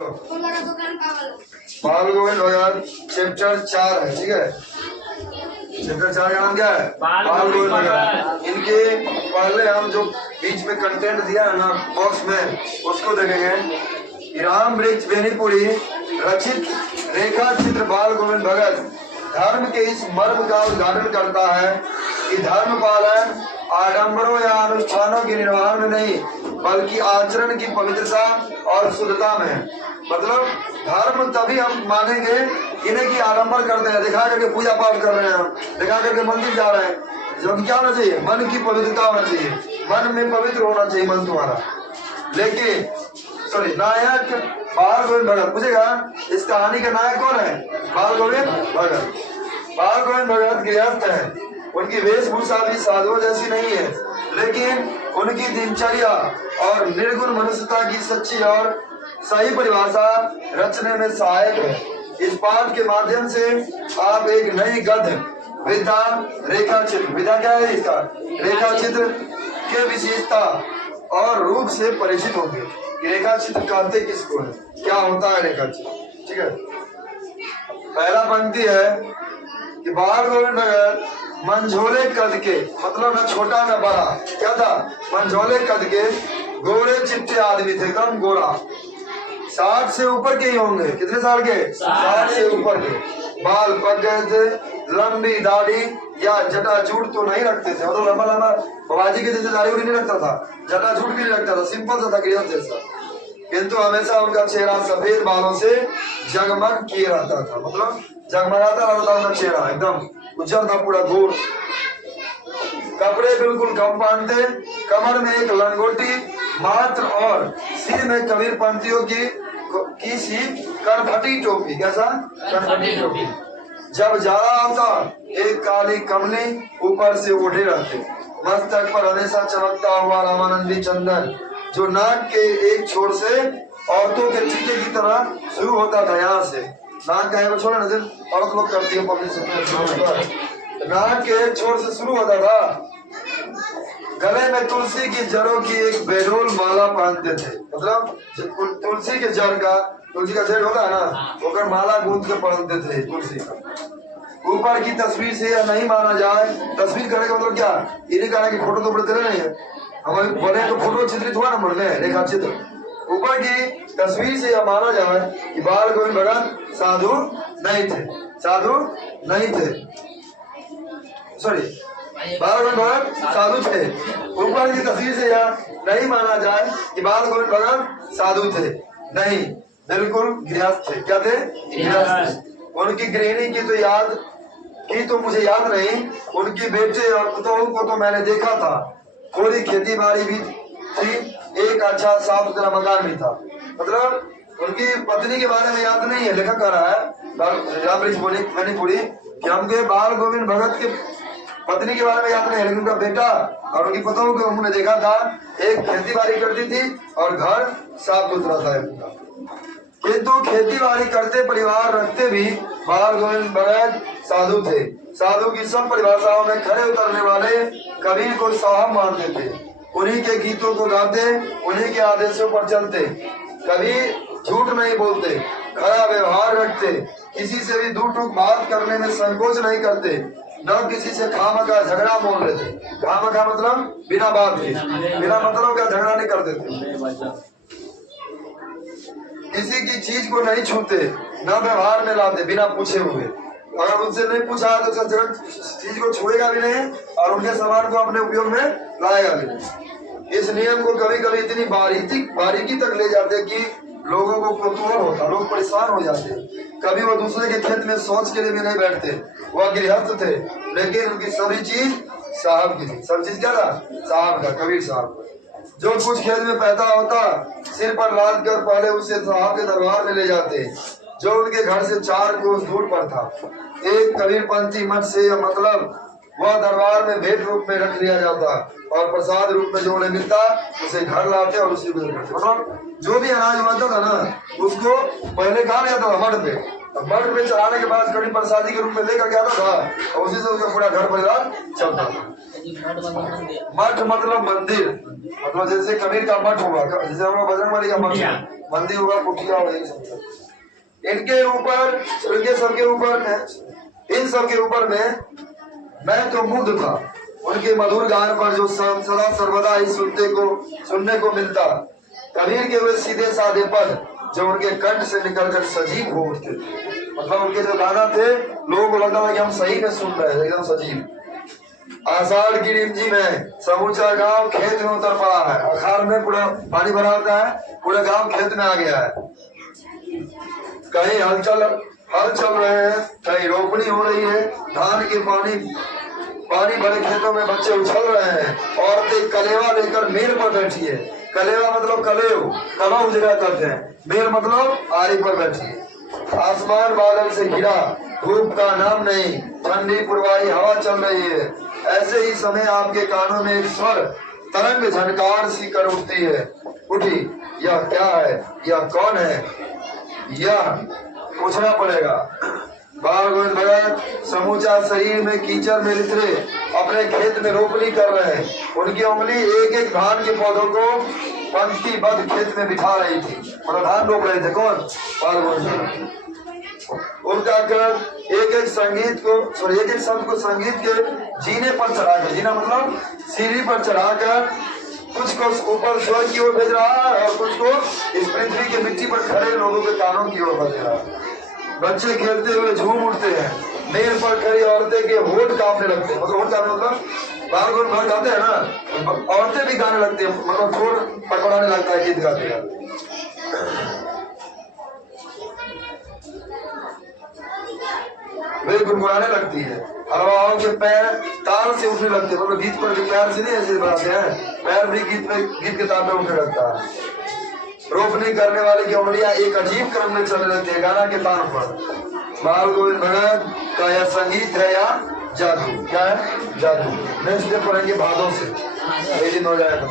बाल गोविंद भगत चैप्टर 4 है, ठीक है। चैप्टर 4 का नाम क्या है? बाल गोविंद भगत। इनके पहले हम जो बीच में कंटेंट दिया है ना बॉक्स में, उसको देखेंगे। राम वृक्ष बेनीपुरी रचित रेखा चित्र बाल गोविंद भगत धर्म के इस मर्म का उद्घाटन करता है कि धर्म पालन आडंबरों या अनुष्ठानों के निर्वहन में नहीं, बल्कि आचरण की पवित्रता और शुद्धता में। मतलब धर्म तभी हम मानेंगे इन्हें कि आडंबर करते हैं, दिखा करके पूजा पाठ कर रहे हैं, हम दिखा करके मंदिर जा रहे हैं। जब क्या होना चाहिए? मन की पवित्रता होना चाहिए, मन में पवित्र होना चाहिए मन तुम्हारा। लेकिन सॉरी, नायक बाल गोविंद भगत पूछेगा इस कहानी का नायक कौन है? बाल गोविंद भगत। बाल गोविंद भगत गृहस्थ है, उनकी वेशभूषा भी साधुओं जैसी नहीं है, लेकिन उनकी दिनचर्या और निर्गुण मनुष्यता की सच्ची और सही परिभाषा रचने में सहायक है। इस पाठ के माध्यम से आप एक नई गद्य विधा रेखा चित्र, विधा क्या है इसका? रेखा चित्र के विशेषता और रूप से परिचित होंगे। रेखा चित्र कहते किसको है, क्या होता है रेखा चित्र, ठीक है। पहला पंक्ति है कि बाल गोविंद भगत मंझोले कद के, मतलब न छोटा न बड़ा, क्या था? मंझोले कद के गोरे चिट्टे आदमी थे, एकदम गोरा, 60 से ऊपर के ही होंगे। कितने साल के? 60 से ऊपर के। बाल पक गए थे, लंबी दाढ़ी या जटाजूट तो नहीं रखते थे, मतलब लंबा लंबा बाबाजी के जैसे दाढ़ी नहीं रखता था, जटाजूट भी नहीं रखता था, सिंपल सा था गृहस्थ जैसा। किंतु हमेशा उनका चेहरा सफेद बालों से जगमग किए रहता था, मतलब जगमगाता रहता था उनका चेहरा, एकदम उज्जवल था, पूरा गोर। कपड़े बिल्कुल कम पहनते, कमर में एक लंगोटी मात्र और सिर में कबीर पंथियों की सी करफटी टोपी। कैसा? करफटी टोपी। जब जाड़ा आता एक काली कमली ऊपर से ओढ़े रहते, मस्तक पर हमेशा चमकता हुआ रामानंदी चंदन जो नाक के एक छोर से औरतों के टीके की तरह शुरू होता था। यहाँ से नाक का छोड़ा नजर औरत लोग करती है पब्लिक से, नाक के एक छोर से शुरू होता था। गले में तुलसी की जड़ों की एक बेडोल माला पहनते थे, मतलब तुलसी के जड़ का, तुलसी का जड़ होता है ना, वो माला गूंथ के पहनते थे तुलसी का। ऊपर की तस्वीर से यह नहीं माना जाए, तस्वीर करने का मतलब क्या? इन्हें कहना कि फोटो तो बड़े नहीं है, हमारे बने तो फोटो चित्रित हुआ ना मन में, रेखा चित्र। ऊपर की तस्वीर से यह माना जाए कि बाल गोविंद भगत साधु नहीं थे, साधु नहीं थे, सॉरी बाल गोविंद भगत साधु थे। ऊपर की तस्वीर से यह नहीं माना जाए कि बाल गोविंद भगत साधु थे, नहीं, बिल्कुल गृहस्थ थे। क्या थे? गृहस्थ। उनकी गृहिणी की तो मुझे याद नहीं, उनकी बेटे और पुतों को तो मैंने देखा था, थोड़ी खेती बाड़ी भी थी, एक अच्छा साफ सुथरा मकान भी था। मतलब उनकी पत्नी के बारे में याद नहीं है, लेखक कह रहा है राम वृक्ष बेनीपुरी कि हमके बाल गोविंद भगत के पत्नी के बारे में याद नहीं है, लेकिन उनका बेटा और उनकी पतों को हमने देखा था, एक खेती बाड़ी करती थी और घर साफ सुथरा था। किंतु खेती बाड़ी करते, परिवार रखते भी बाल गोविंद भगत साधु थे। साधु की सब परिभाषाओं में खड़े उतरने वाले कबीर को साहब मानते थे, उन्हीं के गीतों को गाते, उन्हीं के आदेशों पर चलते। कबीर झूठ नहीं बोलते, खरा व्यवहार रखते, किसी से भी दो टूक बात करने में संकोच नहीं करते, न किसी से खामखा झगड़ा मोल लेते। खामखा मतलब बिना बात के, बिना मतलब का झगड़ा नहीं करते थे। किसी की चीज को नहीं छूते, न व्यवहार में लाते बिना पूछे हुए। अगर उनसे नहीं पूछा तो चीज को छुएगा भी नहीं और उनके सामान को अपने उपयोग में लाएगा भी नहीं। इस नियम को कभी कभी इतनी बारीकी तक ले जाते कि लोगों को कुतूहल होता, लोग परेशान हो जाते। कभी वो दूसरे के खेत में शौच के लिए भी नहीं बैठते। वह गृहस्थ थे, लेकिन उनकी सभी चीज साहब की थी। सब चीज क्या था? साहब का, कबीर साहब। जो कुछ खेत में पैदा होता सिर पर लाद कर पहले उसे साहब के दरबार में ले जाते, जो उनके घर से 4 कोस दूर पर था। एक कबीर पंथी मठ से यह मतलब वह दरबार में भेंट रूप में रख लिया जाता और प्रसाद रूप में जो उन्हें मिलता उसे घर लाते और उसी को करते। मतलब जो भी अनाज बनता था ना, उसको पहले कहा जाता था मठ पे, मठ में चढ़ाने के बाद कड़ी प्रसादी के रूप में लेकर गया था और उसी से उसका पूरा घर परिवार चलता था। मठ मतलब मंदिर, मतलब जैसे कबीर का मठ होगा, जैसे हम लोग बजरंगबली का मठ है, मंदिर होगा, कुटिया होगा, यही सब। इनके ऊपर, इनके सबके ऊपर में, इन सबके ऊपर में मैं तो मुग्ध था उनके मधुर गान पर जो सदा सर्वदा ही सुनने को मिलता। कबीर के वे सीधे साधे पद जो उनके कंठ से निकलकर सजीव हो उठते थे, मतलब उनके जो गाना थे लोगों को लगता था कि हम सही में सुन रहे हैं, एकदम सजीव। आषाढ़ की रिमझिम में समूचा गांव खेत में उतर पड़ा है, अखाड़ में पूरा पानी भरा होता है, पूरा गांव खेत में आ गया है। कहीं हल चल रहे हैं, कहीं रोपनी हो रही है, धान के पानी भरे खेतों में बच्चे उछल रहे हैं, औरतें कलेवा लेकर मेल पर बैठी है। कलेवा मतलब कलौ जगह करते हैं, मेल मतलब आरी पर बैठी है। आसमान बादल से घिरा, धूप का नाम नहीं, ठंडी पुरवाई हवा चल रही है। ऐसे ही समय आपके कानों में एक स्वर तरंग झनकार सी कर उठती है, उठी। यह क्या है, यह कौन है, यह पूछना पड़ेगा। बाल गोविंद भगत समूचा शरीर में कीचड़ में लिथरे अपने खेत में रोपनी कर रहे हैं। उनकी उंगली एक एक धान के पौधों को पंक्तिबद्ध खेत में बिठा रही थी, मतलब धान रोप रहे थे। कौन? बाल गोविंद। उनका कर एक एक शब्द को संगीत के जीने पर चढ़ाकर, जीना मतलब सीढ़ी पर चढ़ाकर कुछ को ऊपर स्वर्ग की ओर भेज रहा है और कुछ को इस पृथ्वी के मिट्टी पर खड़े लोगों के कानों की ओर भेज रहा है। बच्चे खेलते हुए झूम उठते हैं, मेल पर खड़ी औरतें के होठ कांपने लगते हैं, मतलब होठ कांपने मतलब बाल गोल भर गाते हैं ना, औरतें भी गाने लगती है, मतलब ठोर पकड़ाने लगता है गीत गाते हैं। वे गुनगुनाने लगती है, हलवाओं के पैर ताल से उठने लगते हैं, मतलब गीत पर के पैर से नहीं ऐसे बनाते हैं, पैर भी गीत के ताल में उठने लगता है। रोपनी करने वाले की उंगलियां एक अजीब क्रम में चलने लगती है, गाना के तान पर। बाल गोविंद भगत का यह संगीत है या जादू? क्या है? जादू। नेक्स्ट डे पढ़ेंगे भादों से, 1 दिन हो जाएगा।